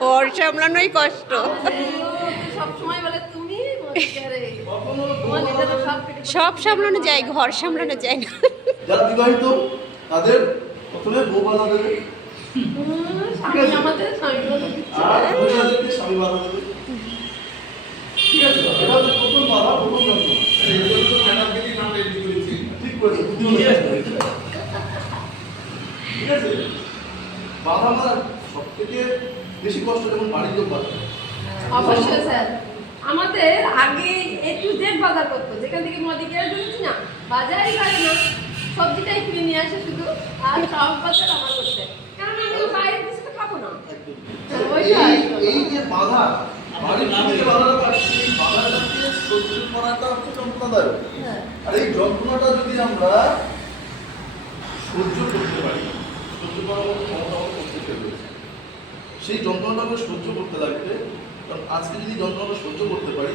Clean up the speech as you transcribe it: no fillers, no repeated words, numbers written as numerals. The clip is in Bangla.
ঘর সামলানোই কষ্ট। সবসময় বলে তুমি সব সামলানো যায়, ঘর সামলানো যায় না। যারা বিবাহিত তাদের প্রথমে বউ বাধা দেবে, আমাদের আর মহিলাদেরকে স্বামী বাধা দেবে। ঠিক আছে, এটা হচ্ছে প্রথম বাধা, প্রথম যন্ত্রণা। ঠিক করেছে, ঠিক আছে। বাধা মারা সব থেকে বেশি কষ্ট যেমন বাড়ির লোক বাধা। অবশ্যই স্যার, আমাদের আগে একটু জেড বাজার করতো, যেখান থেকে মোদি কেড়ে দিয়েছি না, বাজারই করে না, সবজিটাই কিনে নিয়ে আসে শুধু, আর সব বাজার আমার করতে, কারণ আমি তো বাইরে কিছু তো খাবো না। এই যে বাধা, বাড়ির থেকে বাধাটা পাচ্ছি, বাধাটাকে সহ্য করাটা হচ্ছে যন্ত্রণাদায়ক। আর এই যন্ত্রণাটা যদি আমরা সহ্য করতে পারি, সহ্য করার মতো ক্ষমতা আমাদের প্রত্যেকের রয়েছে। সেই যন্ত্রণাটা আমরা সহ্য করতে লাগবে, কারণ আজকে যদি যন্ত্রণাটা সহ্য করতে পারি